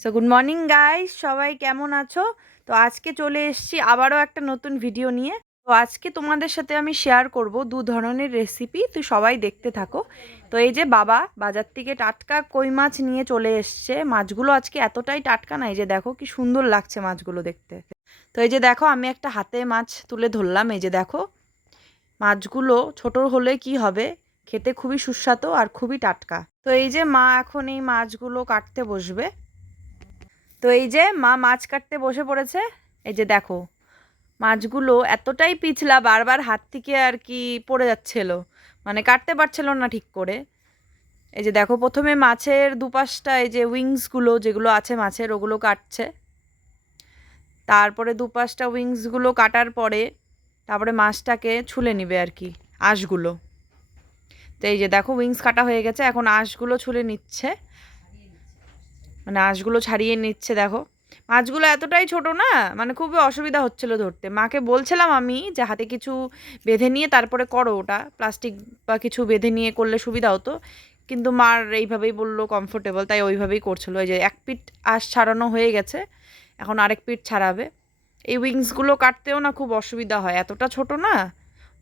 So good morning guys, সবাই কেমন আছো? তো আজকে চলে এসেছি আবারও একটা নতুন ভিডিও নিয়ে। তো আজকে তোমাদের সাথে আমি শেয়ার করব দু ধরনের রেসিপি, তো সবাই দেখতে থাকো। তো এই যে বাবা বাজার থেকে টাটকা কই মাছ নিয়ে চলে এসছে। মাছগুলো আজকে এতটাই টাটকা না, এই যে দেখো কি সুন্দর লাগছে মাছগুলো দেখতে। তো এই যে দেখো, আমি একটা হাতে মাছ তুলে ধরলাম। এই যে দেখো, মাছগুলো ছোট হলে কি হবে, খেতে খুবই সুস্বাদু আর খুবই টাটকা। তো এই যে মা এখন এই মাছগুলো কাটতে বসবে। তো এই যে মা মাছ কাটতে বসে পড়েছে। এই যে দেখো, মাছগুলো এতটাই পিছলা, বারবার হাত থেকে আর কি পড়ে যাচ্ছিল, মানে কাটতে পারছিল না ঠিক করে। এই যে দেখো, প্রথমে মাছের দুপাশটা, এই যে উইংসগুলো যেগুলো আছে মাছের, ওগুলো কাটছে। তারপরে দুপাশটা উইংসগুলো কাটার পরে তারপরে মাছটাকে ছুলে নিবে আর কি, আঁশগুলো। তো এই যে দেখো, উইংস কাটা হয়ে গেছে, এখন আঁশগুলো ছুলে নিচ্ছে, মানে আঁশগুলো ছাড়িয়ে নিচ্ছে। দেখো, মাছগুলো এতটাই ছোট না, মানে খুবই অসুবিধা হচ্ছিল ধরতে। মাকে বলছিলাম আমি যে হাতে কিছু বেঁধে নিয়ে তারপরে করো, ওটা প্লাস্টিক বা কিছু বেঁধে নিয়ে করলে সুবিধা হতো, কিন্তু মার এইভাবেই বললো কমফোর্টেবল, তাই ওইভাবেই করছিল। এই যে এক পিঠ আঁশ ছাড়ানো হয়ে গেছে, এখন আরেক পিঠ ছাড়াবে। এই উইংসগুলো কাটতেও না খুব অসুবিধা হয়, এতটা ছোট না।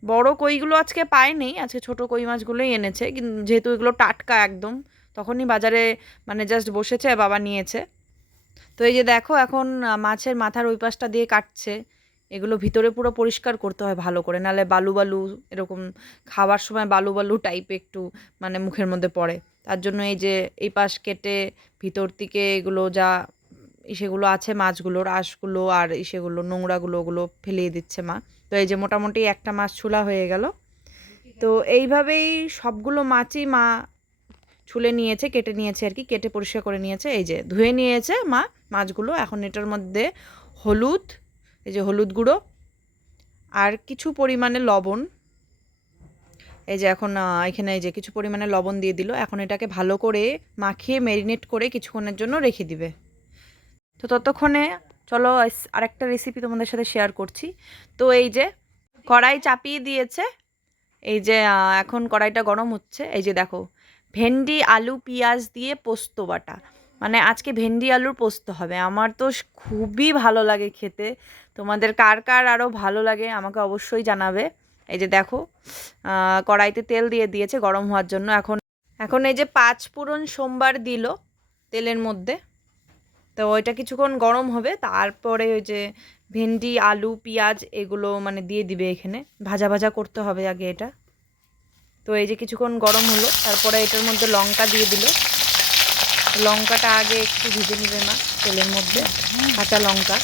বড় কইগুলো আজকে পায়নি, আজকে ছোট কই মাছগুলোই এনেছে, কিন্তু যেহেতু এগুলো টাটকা একদম, তখনই বাজারে মানে জাস্ট বসেছে, বাবা নিয়েছে। তো এই যে দেখো, এখন মাছের মাথার ওই পাশটা দিয়ে কাটছে। এগুলো ভিতরে পুরো পরিষ্কার করতে হয় ভালো করে, নাহলে বালু বালু এরকম খাওয়ার সময় বালু বালু টাইপ একটু মানে মুখের মধ্যে পড়ে। তার জন্য এই যে এই পাশ কেটে ভিতর থেকে এগুলো যা সেগুলো আছে মাছগুলোর আঁশগুলো আর সেগুলো নোংরাগুলো, ওগুলো ফেলিয়ে দিচ্ছে মা। তো এই যে মোটামুটি একটা মাছ ছুলা হয়ে গেল। তো এইভাবেই সবগুলো মাছই মা ছুলে নিয়েছে, কেটে নিয়েছে আর কি, কেটে পরিষ্কার করে নিয়েছে। এই যে ধুয়ে নিয়েছে মা মাছগুলো। এখন এটার মধ্যে হলুদ, এই যে হলুদ গুঁড়ো আর কিছু পরিমাণে লবণ, এই যে এখন এখানে এই যে কিছু পরিমাণে লবণ দিয়ে দিল। এখন এটাকে ভালো করে মাখিয়ে ম্যারিনেট করে কিছুক্ষণের জন্য রেখে দিবে। তো ততক্ষণে চলো আরেকটা রেসিপি তোমাদের সাথে শেয়ার করছি। তো এই যে কড়াই চাপিয়ে দিয়েছে, এই যে এখন কড়াইটা গরম হচ্ছে। এই যে দেখো, ভেন্ডি আলু পেঁয়াজ দিয়ে পোস্ত বাটা, মানে আজকে ভেন্ডি আলুর পোস্ত হবে। আমার তো খুবই ভালো লাগে খেতে। তোমাদের কার কার আরও ভালো লাগে আমাকে অবশ্যই জানাবে। এই যে দেখো, কড়াইতে তেল দিয়ে দিয়েছে গরম হওয়ার জন্য। এখন এখন এই যে 5 ফোড়ন সোমবার দিল তেলের মধ্যে। তো ওইটা কিছুক্ষণ গরম হবে, তারপরে ওই যে ভেন্ডি আলু পেঁয়াজ এগুলো মানে দিয়ে দিবে। এখানে ভাজা ভাজা করতে হবে আগে এটা। তো এই যে কিছুক্ষণ গরম হলো, তারপরে এটার মধ্যে লঙ্কা দিয়ে দিল। লঙ্কাটা আগে একটু ভেজে নেবে মা তেলের মধ্যে, কাঁচা লঙ্কা।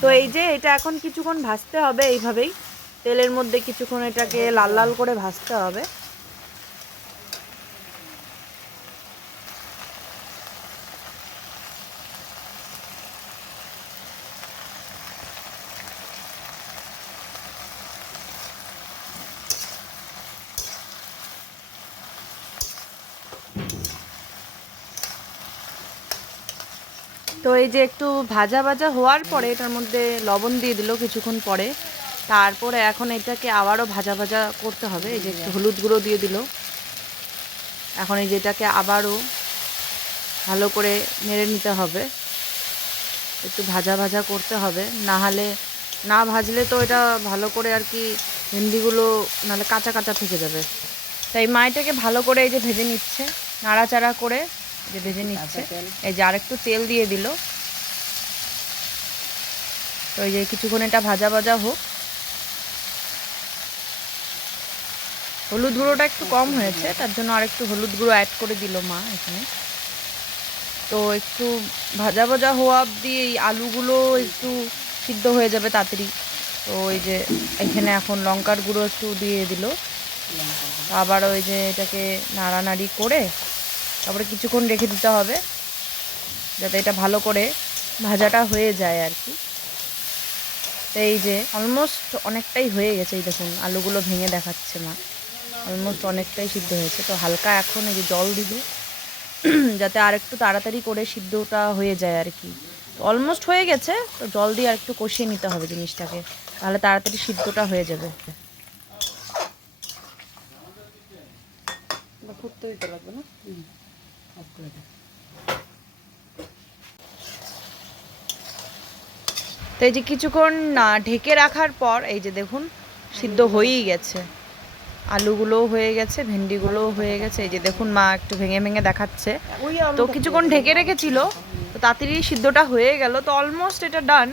তো এই যে এটা এখন কিছুক্ষণ ভাজতে হবে এইভাবেই তেলের মধ্যে, কিছুক্ষণ এটাকে লাল লাল করে ভাজতে হবে। তো এই যে একটু ভাজা ভাজা হওয়ার পরে এটার মধ্যে লবণ দিয়ে দিল কিছুক্ষণ পরে। তারপরে এখন এটাকে আবারও ভাজা ভাজা করতে হবে। এই যে একটু হলুদ গুঁড়ো দিয়ে দিল। এখন এই যেটাকে আবারও ভালো করে নেড়ে নিতে হবে, একটু ভাজা ভাজা করতে হবে, না হলে না ভাজলে তো এটা ভালো করে আর কি ভেন্ডিগুলো নাহলে কাঁচা কাঁচা থেকে যাবে। তাই মা এটাকে ভালো করে এই যে ভেজে নিচ্ছে, নাড়াচাড়া করে যে ভেজে নিচ্ছে। এই যে আরেকটু তেল দিয়ে দিল। তো এই যে কিছুক্ষণ এটা ভাজা ভাজা হোক। হলুদ গুঁড়োটা একটু কম হয়েছে, তার জন্য আরেকটু হলুদ গুঁড়ো অ্যাড করে দিল মা এখানে। তো একটু ভাজা ভাজা হওয়া অবধি এই আলুগুলো একটু সিদ্ধ হয়ে যাবে তাড়াতাড়ি। তো ওই যে এখানে এখন লঙ্কার গুঁড়ো একটু দিয়ে দিল। আবার ওই যে এটাকে নাড়ানাড়ি করে তারপরে কিছুক্ষণ রেখে দিতে হবে, যাতে এটা ভালো করে ভাজাটা হয়ে যায় আর কি। তো এই যে অলমোস্ট অনেকটাই হয়ে গেছে, এই দেখুন আলুগুলো ভেঙে দেখাচ্ছে মা, অলমোস্ট অনেকটাই সিদ্ধ হয়েছে। তো হালকা এখন এই যে জল দিবে, যাতে আর একটু তাড়াতাড়ি করে সিদ্ধটা হয়ে যায় আর কি। তো অলমোস্ট হয়ে গেছে, তো জল দিয়ে আর একটু কষিয়ে নিতে হবে জিনিসটাকে, তাহলে তাড়াতাড়ি সিদ্ধটা হয়ে যাবে। ফুটতে দিতে লাগবে না। তো এই যে কিছুক্ষণ ঢেকে রাখার পর এই যে দেখুন সিদ্ধ হয়েই গেছে, আলুগুলোও হয়ে গেছে, ভেন্ডিগুলোও হয়ে গেছে। এই যে দেখুন মা একটু ভেঙে ভেঙে দেখাচ্ছে। তো কিছুক্ষণ ঢেকে রেখেছিল, তো তাড়াতাড়ি সিদ্ধটা হয়ে গেল, তো অলমোস্ট এটা ডান।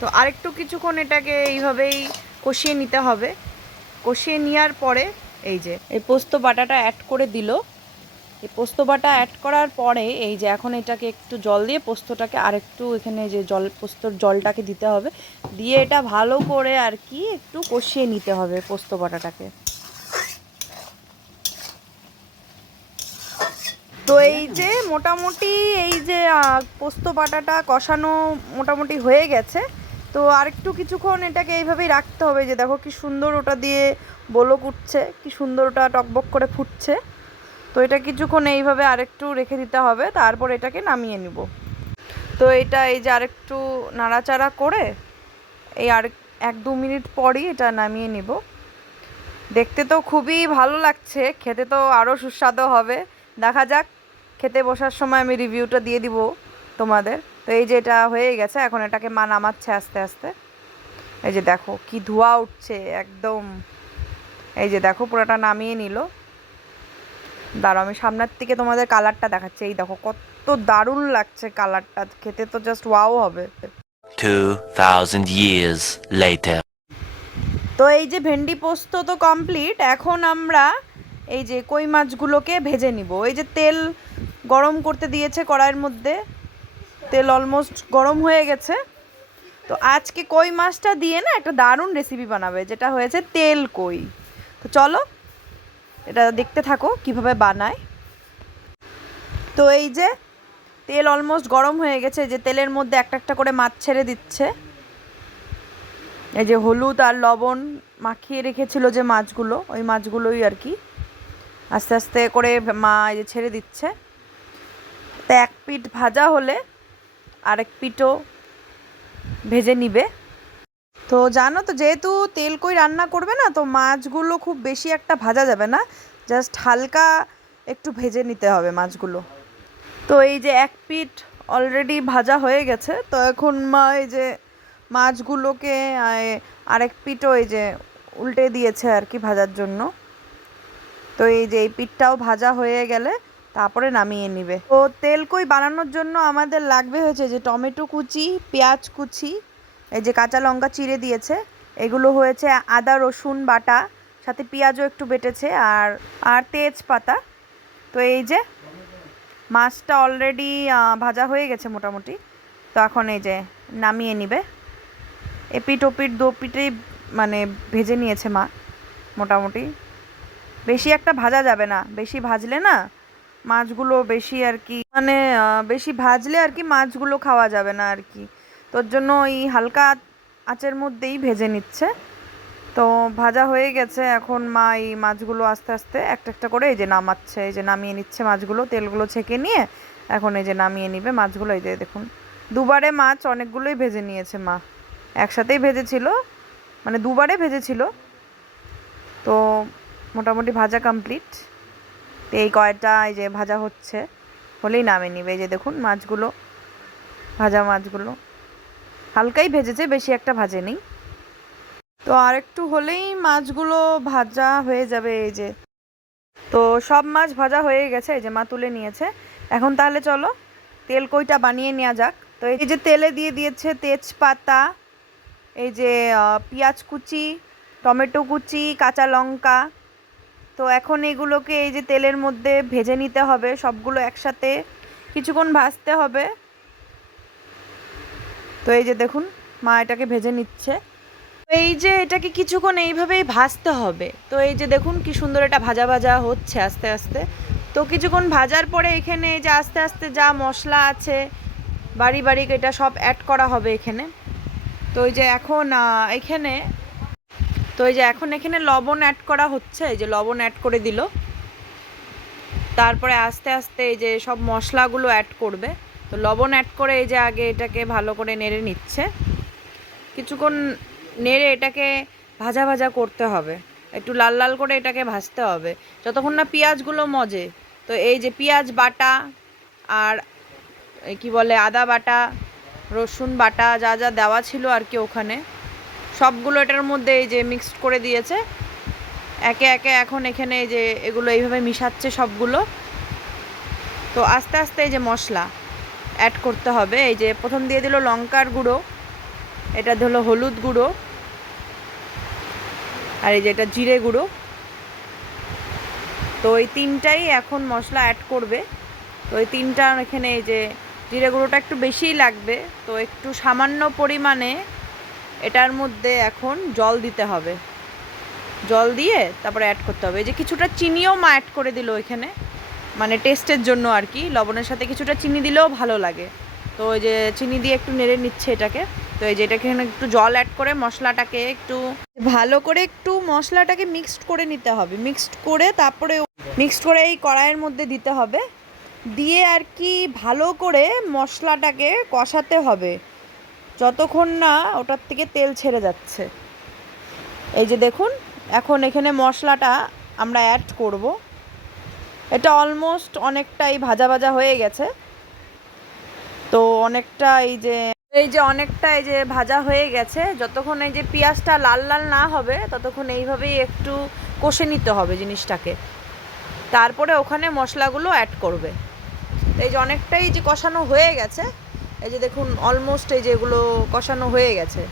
তো আরেকটু কিছুক্ষণ এটাকে এইভাবেই কষিয়ে নিতে হবে। কষিয়ে নেওয়ার পরে এই যে এই পোস্ত বাটাটা অ্যাড করে দিল। এই পোস্ত বাটা অ্যাড করার পরে এই যে এখন এটাকে একটু জল দিয়ে পোস্তটাকে আরেকটু এখানে যে পোস্তর জলটাকে দিতে হবে, দিয়ে এটা ভালো করে আর কি একটু কষিয়ে নিতে হবে পোস্ত বাটাটাকে। তো এই যে মোটামুটি এই যে পোস্ত বাটাটা কষানো মোটামুটি হয়ে গেছে। তো আরেকটু কিছুক্ষণ এটাকে এইভাবেই রাখতে হবে। যে দেখো কি সুন্দর ওটা দিয়ে বলক উঠছে, কি সুন্দর ওটা টকবক করে ফুটছে। তো এটা কিছুক্ষণ এইভাবে আরেকটু রেখে দিতে হবে, তারপর এটাকে নামিয়ে নিব। তো এটা এই যে আরেকটু নাড়াচাড়া করে এই আর 1-2 মিনিট পরই এটা নামিয়ে নিব। দেখতে তো খুবই ভালো লাগছে, খেতে তো আরও সুস্বাদু হবে। দেখা যাক, খেতে বসার সময় আমি রিভিউটা দিয়ে দিব তোমাদের। তো এই যে এটা হয়ে গেছে, এখন এটাকে মা নামাচ্ছে আস্তে আস্তে। এই যে দেখো কি ধোঁয়া উঠছে একদম। এই যে দেখো পুরোটা নামিয়ে নিল। দাঁড়াও আমি সামনের থেকে তোমাদের কালারটা দেখাচ্ছি। এই দেখো কত দারুণ লাগছে কালারটা, খেতে তো জাস্ট ওয়াও হবে। 2000 years later. তো এই যে ভেন্ডি পোস্ত তো কমপ্লিট। এখন আমরা এই যে কই মাছগুলোকে ভেজে নিব। এই যে তেল গরম করতে দিয়েছে কড়াইয়ের মধ্যে, তেল অলমোস্ট গরম হয়ে গেছে। তো আজকে কই মাছটা দিয়ে না একটা দারুণ রেসিপি বানাবে, যেটা হয়েছে তেল কই। তো চলো এটা দেখতে থাকো কিভাবে বানায়। তো এই যে তেল অলমোস্ট গরম হয়ে গেছে, যে তেলের মধ্যে একটা একটা করে মাছ ছেড়ে দিচ্ছে। এই যে হলুদ আর লবণ মাখিয়ে রেখেছিল যে মাছগুলো, ওই মাছগুলোই আর কি আস্তে আস্তে করে মা এই যে ছেড়ে দিচ্ছে। তো এক পিঠ ভাজা হলে আরেক পিঠও ভেজে নিবে। তো জানো তো যেহেতু তেল কই রান্না করবে না, তো মাছগুলো খুব বেশি একটা ভাজা যাবে না, জাস্ট হালকা একটু ভেজে নিতে হবে মাছগুলো। তো এই যে এক পিঠ অলরেডি ভাজা হয়ে গেছে। তো এখন মা এই যে মাছগুলোকে আরেক পিঠও এই যে উল্টে দিয়েছে আর কি ভাজার জন্য। তো এই যে এই পিঠটাও ভাজা হয়ে গেলে তারপরে নামিয়ে নিবে। তো তেল কই বানানোর জন্য আমাদের লাগবে হয়েছে যে টমেটো কুচি, পেঁয়াজ কুচি, এই যে কাঁচা লঙ্কা চিড়ে দিয়েছে, এগুলো হয়েছে আদা রসুন বাটা, সাথে পেঁয়াজও একটু বেটেছে, আর আর তেজপাতা। তো এই যে মাছটা অলরেডি ভাজা হয়ে গেছে মোটামুটি। তো এখন এই যে নামিয়ে নিবে। এপিঠ ওপিঠ দু পিঠেই মানে ভেজে নিয়েছে মা মোটামুটি। বেশি একটা ভাজা যাবে না, বেশি ভাজলে না মাছগুলো বেশি আর কি মানে বেশি ভাজলে আর কি মাছগুলো খাওয়া যাবে না আর কি। তোর জন্য এই হালকা আঁচের মধ্যেই ভেজে নিচ্ছে। তো ভাজা হয়ে গেছে, এখন মা এই মাছগুলো আস্তে আস্তে একটা একটা করে এই যে নামাচ্ছে, এই যে নামিয়ে নিচ্ছে মাছগুলো, তেলগুলো ছেঁকে নিয়ে এখন এই যে নামিয়ে নিবে মাছগুলো। এই যে দেখুন দুবারে মাছ অনেকগুলোই ভেজে নিয়েছে মা, একসাথেই ভেজেছিল, মানে দুবারে ভেজেছিল। তো মোটামুটি ভাজা কমপ্লিট। তো এই কয়টা এই যে ভাজা হচ্ছে, হলেই নামিয়ে নিবে। এই যে দেখুন মাছগুলো, ভাজা মাছগুলো হালকাই ভেজেছে, বেশি একটা ভাজেনি। তো আরেকটু হলেই মাছগুলো ভাজা হয়ে যাবে। এই যে তো সব মাছ ভাজা হয়ে গেছে, এই যে মা তুলে নিয়েছে। এখন তাহলে চলো তেল কইটা বানিয়ে নেওয়া যাক। তো এই যে তেলে দিয়ে দিয়েছে তেজপাতা, এই যে পেঁয়াজ কুচি, টমেটো কুচি, কাঁচা লঙ্কা। তো এখন এগুলোকে এই যে তেলের মধ্যে ভেজে নিতে হবে, সবগুলো একসাথে কিছুক্ষণ ভাজতে হবে। তো এই যে দেখুন মা এটাকে ভেজে নিচ্ছে। এই যে এটাকে কিছুক্ষণ এইভাবেই ভাজতে হবে। তো এই যে দেখুন কি সুন্দর এটা ভাজা ভাজা হচ্ছে আস্তে আস্তে। তো কিছুক্ষণ ভাজার পরে এখানে এই যে আস্তে আস্তে যা মশলা আছে বাড়ি বাড়ি এটা সব অ্যাড করা হবে এখানে। তো এই যে এখন এখানে তো এই যে এখন এখানে লবণ অ্যাড করা হচ্ছে, এই যে লবণ অ্যাড করে দিল। তারপরে আস্তে আস্তে এই যে সব মশলাগুলো অ্যাড করবে। তো লবণ অ্যাড করে এই যে আগে এটাকে ভালো করে নেড়ে নিচ্ছে, কিছুক্ষণ নেড়ে এটাকে ভাজা ভাজা করতে হবে। একটু লাল লাল করে এটাকে ভাজতে হবে যতক্ষণ না পেঁয়াজগুলো মজে। তো এই যে পেঁয়াজ বাটা আর কি বলে আদা বাটা, রসুন বাটা, যা যা দেওয়া ছিল আর কি ওখানে সবগুলো এটার মধ্যে এই যে মিক্সড করে দিয়েছে একে একে। এখন এখানে এই যে এগুলো এইভাবে মিশাচ্ছে সবগুলো। তো আস্তে আস্তে এই যে মশলা অ্যাড করতে হবে। এই যে প্রথম দিয়ে দিল লঙ্কার গুঁড়ো, এটা হলো হলুদ গুঁড়ো, আর এই যে এটা জিরে গুঁড়ো। তো এই তিনটাই এখন মশলা অ্যাড করবে। তো এই তিনটা এখানে এই যে জিরে গুঁড়োটা একটু বেশিই লাগবে, তো একটু সামান্য পরিমাণে এটার মধ্যে এখন জল দিতে হবে। জল দিয়ে তারপরে অ্যাড করতে হবে। এই যে কিছুটা চিনিও মা অ্যাড করে দিল এখানে, মানে টেস্টের জন্য আর কি। লবণের সাথে কিছুটা চিনি দিলেও ভালো লাগে। তো ওই যে চিনি দিয়ে একটু নেড়ে নিচ্ছে এটাকে। তো এই যে এটাকে এখানে একটু জল অ্যাড করে মশলাটাকে একটু ভালো করে একটু মশলাটাকে মিক্সড করে নিতে হবে। মিক্সড করে তারপরে এই কড়াইয়ের মধ্যে দিতে হবে, দিয়ে আর কি ভালো করে মশলাটাকে কষাতে হবে যতক্ষণ না ওটার থেকে তেল ছেড়ে যাচ্ছে। এই যে দেখুন এখন এখানে মশলাটা আমরা অ্যাড করব। এটা অলমোস্ট অনেকটাই ভাজা ভাজা হয়ে গেছে। তো অনেকটা এই যে অনেকটা এই যে ভাজা হয়ে গেছে। যতক্ষণ এই যে পেঁয়াজটা লাল লাল না হবে ততক্ষণ এইভাবেই একটু কষে নিতে হবে জিনিসটাকে, তারপরে ওখানে মশলাগুলো অ্যাড করবে। এই যে অনেকটাই যে কষানো হয়ে গেছে, এই যে দেখুন অলমোস্ট এই যে এগুলো কষানো হয়ে গেছে।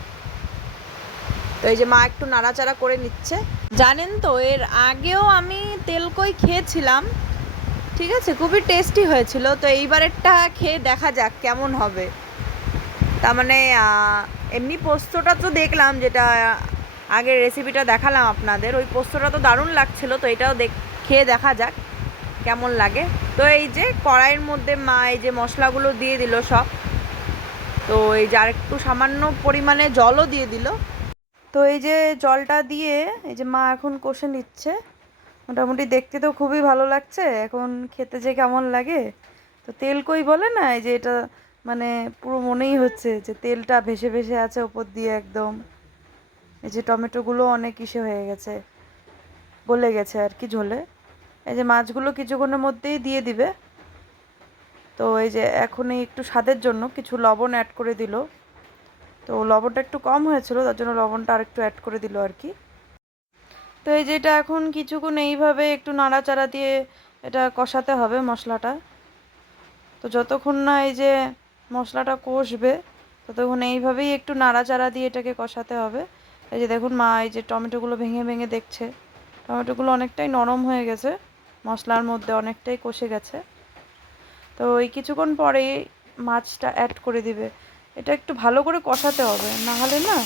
তো এই যে মা একটু নাড়াচাড়া করে নিচ্ছে। জানেন তো এর আগেও আমি তেলকই খেয়েছিলাম, ঠিক আছে, খুবই টেস্টি হয়েছিল। তো এইবারেরটা খেয়ে দেখা যাক কেমন হবে। তার মানে এমনি পোস্তটা তো দেখলাম, যেটা আগের রেসিপিটা দেখালাম আপনাদের, ওই পোস্তটা তো দারুণ লাগছিল। তো এটাও খেয়ে দেখা যাক কেমন লাগে। তো এই যে কড়াইয়ের মধ্যে মা এই যে মশলাগুলো দিয়ে দিল সব। তো এই যে আরেকটু সামান্য পরিমাণে জলও দিয়ে দিল। তো এই যে জলটা দিয়ে এই যে মা এখন কষে নিচ্ছে। মোটামুটি দেখতে তো খুবই ভালো লাগছে, এখন খেতে যে কেমন লাগে। তো তেল কই বলে না, এই যে এটা মানে পুরো মনেই হচ্ছে যে তেলটা ভেসে ভেসে আছে ওপর দিয়ে একদম। এই যে টমেটোগুলো অনেক ইসে হয়ে গেছে, গলে গেছে আর কি ঝোলে। এই যে মাছগুলো কিছুক্ষণের মধ্যেই দিয়ে দিবে। তো এই যে এখন একটু স্বাদের জন্য কিছু লবণ অ্যাড করে দিল। তো লবণটা একটু কম হয়েছিল, তার জন্য লবণটা আরেকটু অ্যাড করে দিল আর কি। তো এই যে এটা এখন কিছুক্ষণ এইভাবে একটু নাড়াচাড়া দিয়ে এটা কষাতে হবে মশলাটা। তো যতক্ষণ না এই যে মশলাটা কষবে ততক্ষণ এইভাবেই একটু নাড়াচাড়া দিয়ে এটাকে কষাতে হবে। এই যে দেখুন মা এই যে টমেটোগুলো ভেঙে ভেঙে দেখছে। টমেটোগুলো অনেকটাই নরম হয়ে গেছে, মশলার মধ্যে অনেকটাই কষে গেছে। তো এই কিছুক্ষণ পরেই মাছটা অ্যাড করে দিবে। এটা একটু ভালো করে কষাতে হবে, না হলে না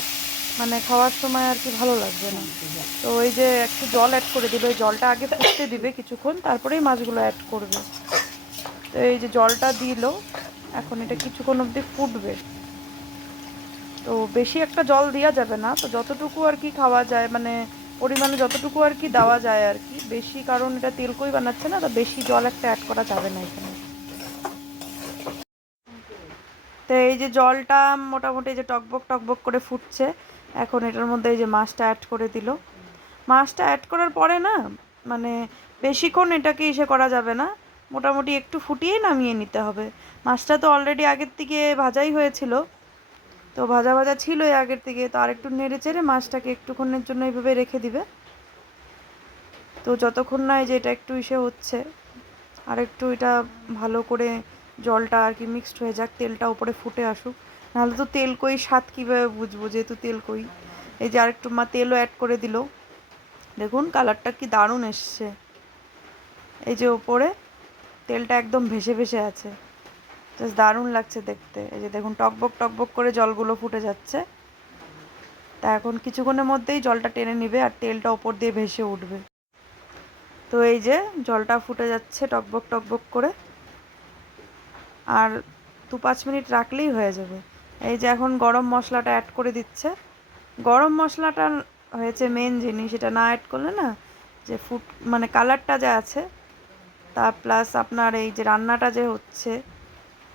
মানে খাওয়ার সময় আর কি ভালো লাগবে না। তো এই যে একটু জল অ্যাড করে দিল, ওই জলটা আগে ফুটতে দিবে কিছুক্ষণ, তারপরেই মাছগুলো অ্যাড করবে। তো এই যে জলটা দিল, এখন এটা কিছুক্ষণ অবধি ফুটবে। তো বেশি একটা জল দেওয়া যাবে না, তো যতটুকু আর কি খাওয়া যায় মানে পরিমাণে যতটুকু আর কি দেওয়া যায় আর কি বেশি, কারণ এটা তেলকই বানাচ্ছে না, তো বেশি জল একটা অ্যাড করা যাবে না এখানে। তো এই যে জলটা মোটামুটি যে টকবক টকবক করে ফুটছে, এখন এটার মধ্যে এই যে মাছটা অ্যাড করে দিল। মাছটা অ্যাড করার পরে না মানে বেশিক্ষণ এটাকে ইসে করা যাবে না, মোটামুটি একটু ফুটিয়েই নামিয়ে নিতে হবে। মাছটা তো অলরেডি আগের থেকে ভাজাই হয়েছিল, তো ভাজা ভাজা ছিলই আগের থেকে। তো আরেকটু নেড়ে চেড়ে মাছটাকে একটুক্ষণের জন্য এইভাবে রেখে দিবে। তো যতক্ষণ না এই যে এটা একটু ইসে হচ্ছে, আর একটু এটা ভালো করে জলটা আর কি মিক্সড হয়ে যাক, তেলটা উপরে ফুটে আসুক। নাহলে তো তেল কই স্বাদ কীভাবে বুঝবো, যেহেতু তেল কই। এই যে আরেকটু মা তেলও অ্যাড করে দিল। দেখুন কালারটা কি দারুণ এসছে। এই যে ওপরে তেলটা একদম ভেসে ভেসে আছে, জাস্ট দারুণ লাগছে দেখতে। এই যে দেখুন টকবক টকবক করে জলগুলো ফুটে যাচ্ছে। তা এখন কিছুক্ষণের মধ্যেই জলটা টেনে নিবে আর তেলটা ওপর দিয়ে ভেসে উঠবে। তো এই যে জলটা ফুটে যাচ্ছে টকবক টকবক করে, আর 2-5 মিনিট রাখলেই হয়ে যাবে। এই যে এখন গরম মশলাটা অ্যাড করে দিচ্ছে। গরম মশলাটা হয়েছে মেন জিনিস, এটা না অ্যাড করলে না যে মানে কালারটা যা আছে তা প্লাস আপনার এই যে রান্নাটা যে হচ্ছে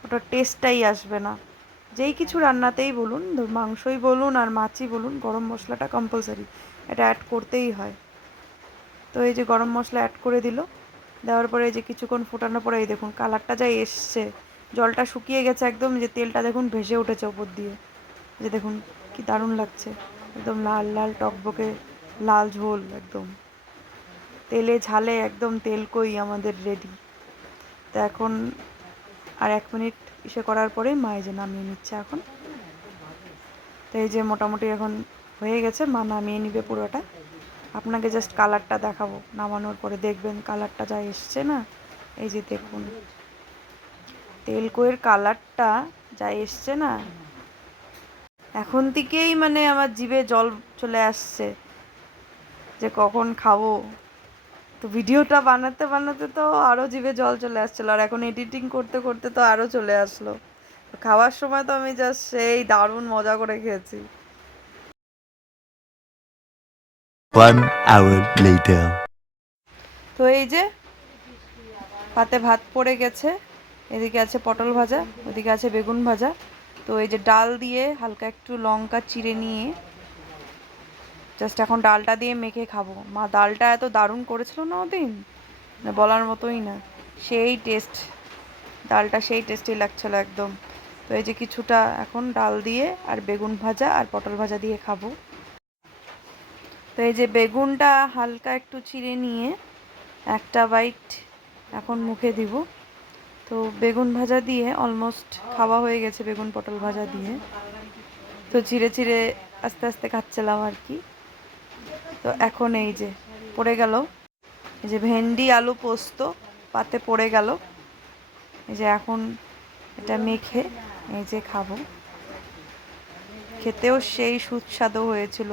ওটার টেস্টটাই আসবে না। যেই কিছু রান্নাতেই বলুন, মাংসই বলুন আর মাছই বলুন, গরম মশলাটা কম্পালসারি, এটা অ্যাড করতেই হয়। তো এই যে গরম মশলা অ্যাড করে দিল, দেওয়ার পরে এই যে কিছুক্ষণ ফোটানোর পরে এই দেখুন কালারটা যা এসছে, জলটা শুকিয়ে গেছে একদম, যে তেলটা দেখুন ভেসে উঠেছে ওপর দিয়ে, যে দেখুন কি দারুণ লাগছে, একদম লাল লাল টকবকে লাল ঝোল, একদম তেলে ঝালে একদম তেল কই আমাদের রেডি। তো এখন আর 1 মিনিট করার পরেই মা এই যে নামিয়ে নিচ্ছে এখন। তো এই যে মোটামুটি এখন হয়ে গেছে, মা নামিয়ে নিবে পুরোটা। আপনাকে জাস্ট কালারটা দেখাবো নামানোর পরে, দেখবেন কালারটা যা এসছে না, এই যে দেখুন তেলকইয়ের কালারটা যা এসছে না, এখন থেকেই মানে আমার জিভে জল চলে আসছে যে কখন খাবো। তো ভিডিওটা বানাতে বানাতে তো আরও জিভে জল চলে আসছিলো, আর এখন এডিটিং করতে করতে তো আরও চলে আসলো। খাওয়ার সময় তো আমি জাস্ট সেই দারুণ মজা করে খেয়েছি। 1 hour later. তো এই যে পাতে ভাত পড়ে গেছে, এদিকে আছে পটল ভাজা, ওদিকে আছে বেগুন ভাজা। তো এই যে ডাল দিয়ে হালকা একটু লঙ্কা চিড়ে নিয়ে জাস্ট এখন ডালটা দিয়ে মেখে খাবো। মা ডালটা এত দারুণ করেছিল না ওদিন, না বলার মতোই না, সেই টেস্ট, ডালটা সেই টেস্টি লাগছিল একদম। তো এই যে কিছুটা এখন ডাল দিয়ে আর বেগুন ভাজা আর পটল ভাজা দিয়ে খাবো। তো এই যে বেগুনটা হালকা একটু চিড়ে নিয়ে একটা বাইট এখন মুখে দিব। তো বেগুন ভাজা দিয়ে অলমোস্ট খাওয়া হয়ে গেছে, বেগুন পটল ভাজা দিয়ে। তো চিড়ে চিড়ে আস্তে আস্তে খাচ্ছিলাম আর কি। তো এখন এই যে পড়ে গেল, এই যে ভেন্ডি আলু পোস্ত পাতে পড়ে গেল, এই যে এখন এটা মেখে এই যে খাবো। খেতেও সেই সুস্বাদু হয়েছিল,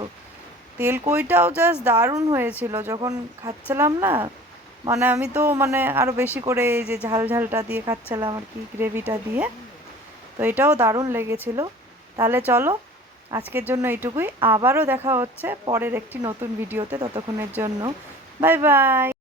তেলকইটাও জাস্ট দারুণ হয়েছিল যখন খাচ্ছিলাম না, মানে আমি তো মানে আরও বেশি করে এই যে ঝাল ঝালটা দিয়ে খাচ্ছিলাম আর কি, গ্রেভিটা দিয়ে। তো এটাও দারুণ লেগেছিল। তাহলে চলো আজকের জন্য এইটুকুই, আবারও দেখা হচ্ছে পরের একটি নতুন ভিডিওতে, ততক্ষণের জন্য বাই বাই।